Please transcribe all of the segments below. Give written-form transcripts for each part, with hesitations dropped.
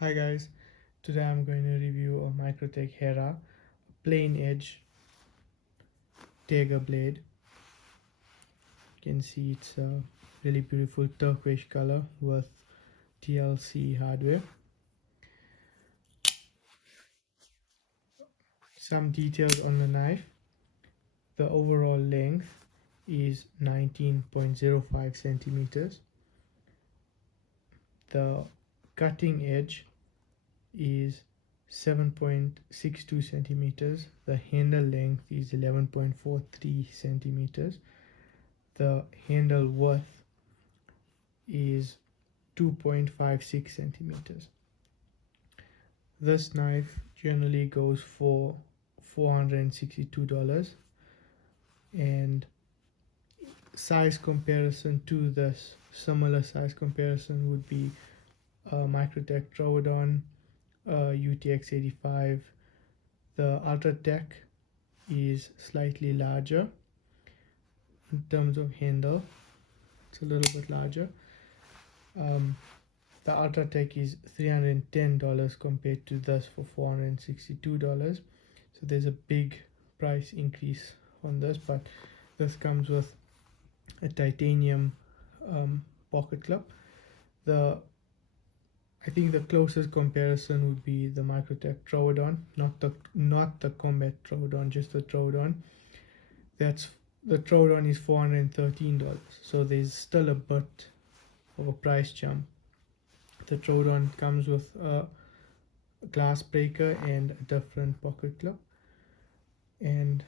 Hi guys, today I'm going to review a Microtech Hera plain edge dagger blade. You can see it's a really beautiful turquoise color with TLC hardware. Some details on the knife. The overall length is 19.05 centimeters. The cutting edge is 7.62 centimeters. The handle length is 11.43 centimeters. The handle width is 2.56 centimeters. This knife generally goes for $462, and size comparison to this, similar size comparison would be Microtech Troodon, UTX 85. The Ultratech is slightly larger in terms of handle. It's a little bit larger. The Ultratech is $310 compared to this for $462. So there's a big price increase on this, but this comes with a titanium pocket clip. I think the closest comparison would be the Microtech Troodon, not the Combat Troodon, just the Troodon. The Troodon is $413, so there's still a bit of a price jump. The Troodon comes with a glass breaker and a different pocket clip, and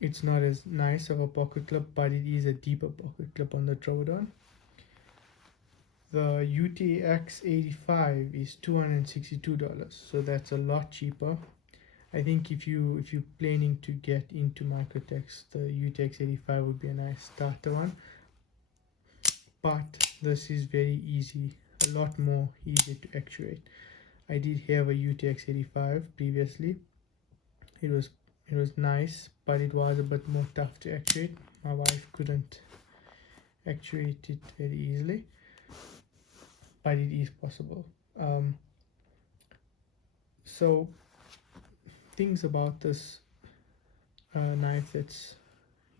it's not as nice of a pocket clip, but it is a deeper pocket clip on the Troodon. The UTX 85 is $262, so that's a lot cheaper. I think if you're planning to get into Microtechs, the UTX 85 would be a nice starter one. But this is very easy, a lot more easy to actuate. I did have a UTX 85 previously. It was nice, but it was a bit more tough to actuate. My wife couldn't actuate it very easily, but it is possible. So things about this knife that's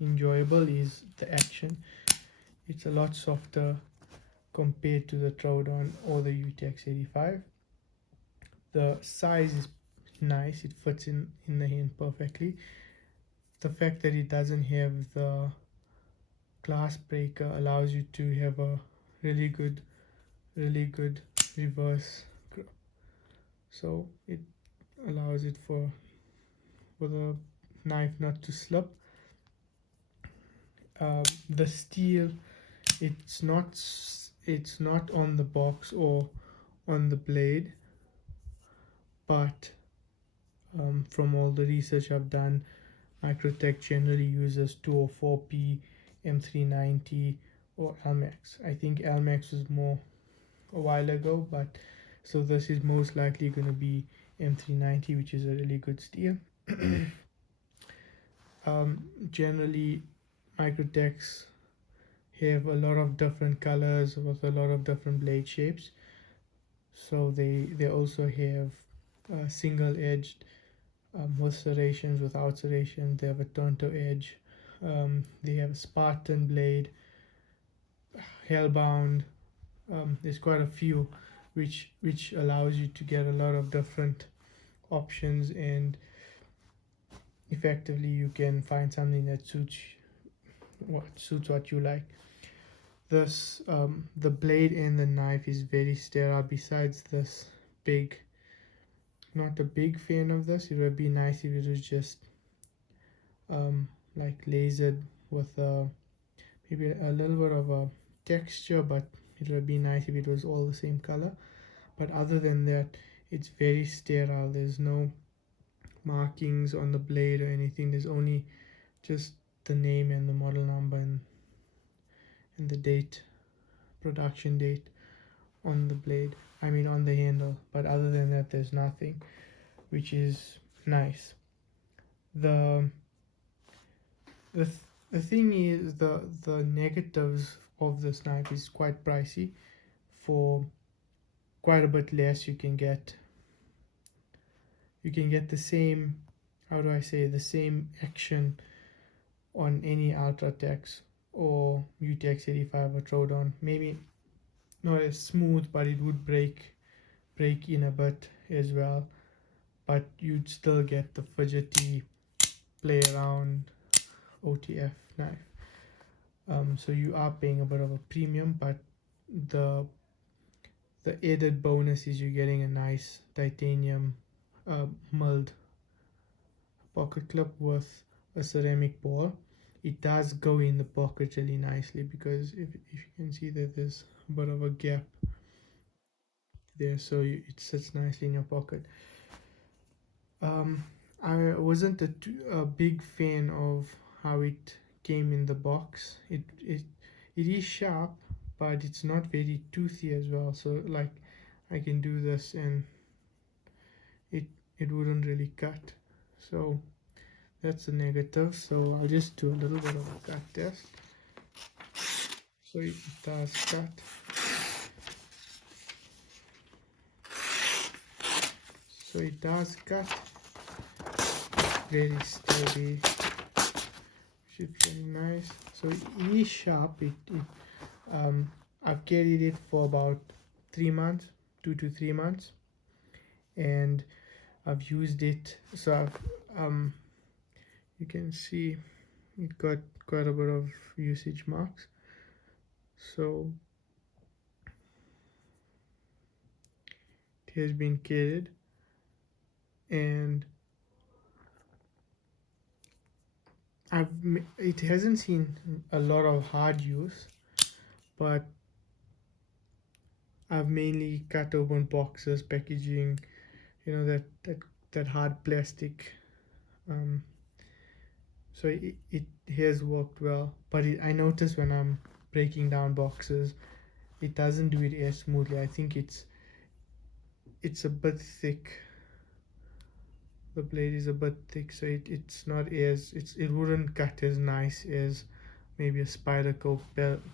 enjoyable is the action. It's a lot softer compared to the Troodon or the UTX 85. The size is nice, it fits in the hand perfectly. The fact that it doesn't have the glass breaker allows you to have a really good reverse grip, so it allows it for the knife not to slip. The steel, it's not on the box or on the blade, but from all the research I've done, Microtech generally uses 204p, M390 or Lmax. I think Lmax was more a while ago, but so this is most likely going to be M390, which is a really good steel. Generally, Microtechs have a lot of different colors with a lot of different blade shapes. So they also have single edged with serrations, without serration. They have a Tonto edge. They have a Spartan blade, Hellbound. There's quite a few, which allows you to get a lot of different options, and effectively you can find something that suits what you like. This the blade and the knife is very sterile. Besides this big, not a big fan of this. It would be nice if it was just like lasered with maybe a little bit of a texture, but it would be nice if it was all the same color. But other than that, it's very sterile. There's no markings on the blade or anything. There's only just the name and the model number and the date, production date on the blade, I mean on the handle. But other than that, there's nothing, which is nice. The the thing is, the negatives of this knife is quite pricey for quite a bit less. You can get the same, how do I say, the same action on any Ultratex or UTX 85 or Trodon. Maybe not as smooth, but it would break in a bit as well. But you'd still get the fidgety play around OTF knife. So you are paying a bit of a premium, but the the added bonus is you're getting a nice titanium milled pocket clip with a ceramic ball. It does go in the pocket really nicely, because if you can see that there's a bit of a gap there, so it sits nicely in your pocket. I wasn't a big fan of how it came in the box. It is sharp, but it's not very toothy as well. So like, I can do this and it it wouldn't really cut. So that's a negative. So I'll just do a little bit of a cut test. So it does cut. So it does cut. Very steady, which is very nice. So it is sharp. I've carried it for about 3 months, 2 to 3 months, and I've used it. So you can see it got quite a bit of usage marks. So it has been carried, and it hasn't seen a lot of hard use, but I've mainly cut open boxes, packaging, that hard plastic. So it has worked well, but I notice when I'm breaking down boxes, it doesn't do it as smoothly. I think it's a bit thick. The blade is a bit thick, so it's not as it wouldn't cut as nice as maybe a Spyderco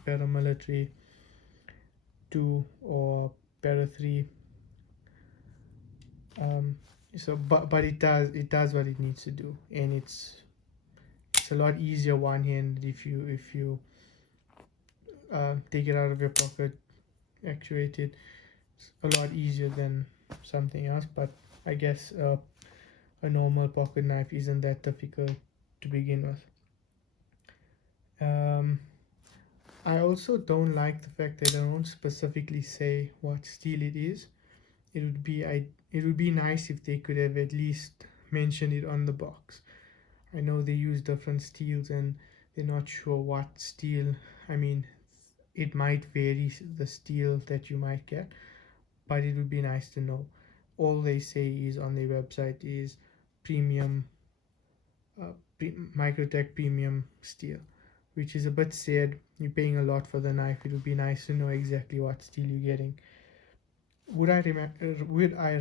paramilitary 2 or para 3. So but it does what it needs to do, and it's a lot easier one hand if you take it out of your pocket, actuate it. It's a lot easier than something else, but I guess a normal pocket knife isn't that difficult to begin with. I also don't like the fact that they don't specifically say what steel it is. It would be nice if they could have at least mentioned it on the box. I know they use different steels and they're not sure what steel. I mean, it might vary the steel that you might get, but it would be nice to know. All they say is on their website is premium, Microtech premium steel, which is a bit sad. You're paying a lot for the knife. It would be nice to know exactly what steel you're getting. Would I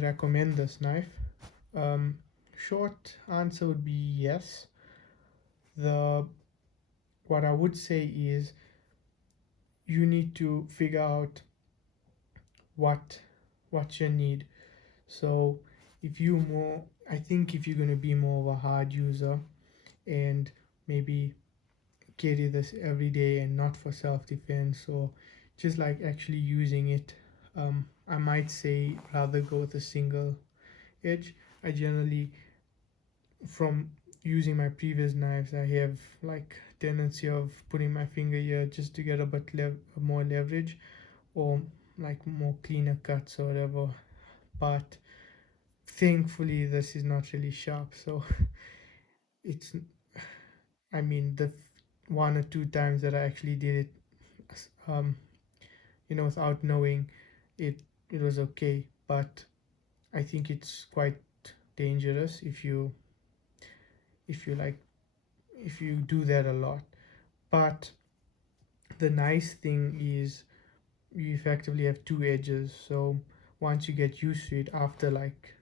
recommend this knife? Short answer would be yes. The What I would say is you need to figure out what you need. So I think if you're going to be more of a hard user and maybe carry this every day and not for self-defense or just like actually using it, I might say rather go with a single edge. I generally, from using my previous knives, I have like tendency of putting my finger here just to get a bit more leverage, or like more cleaner cuts or whatever. But thankfully this is not really sharp, so it's, I mean, the 1 or 2 times that I actually did it, um without knowing it, it was okay. But I think it's quite dangerous if you if you do that a lot. But the nice thing is you effectively have two edges, so once you get used to it, after like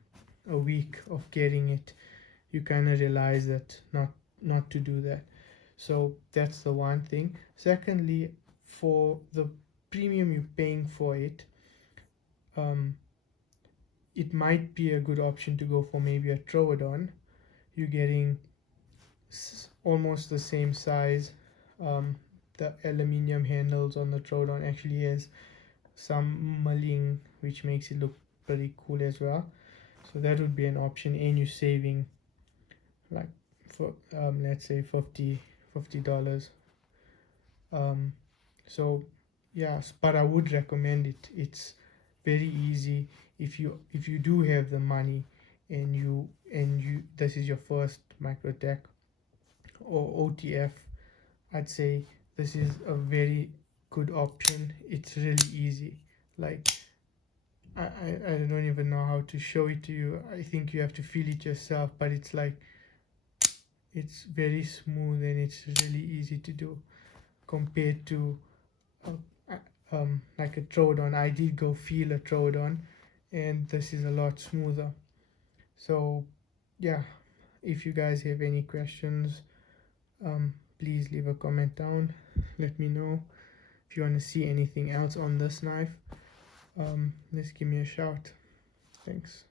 a week of getting it, you kind of realize that not to do that. So that's the one thing. Secondly, for the premium you're paying for it, it might be a good option to go for maybe a Troodon. You're getting almost the same size. Um, the aluminium handles on the Troodon actually has some mulling, which makes it look pretty cool as well. So that would be an option, and you're saving like for let's say $50. So yes, but I would recommend it. It's very easy if you do have the money, and you this is your first Microtech or OTF. I'd say this is a very good option. It's really easy. Like I don't even know how to show it to you. I think you have to feel it yourself, but it's like it's very smooth and it's really easy to do compared to like a Troodon. I did go feel a Troodon, and this is a lot smoother. So yeah, if you guys have any questions, please leave a comment down. Let me know if you want to see anything else on this knife. Just give me a shout. Thanks.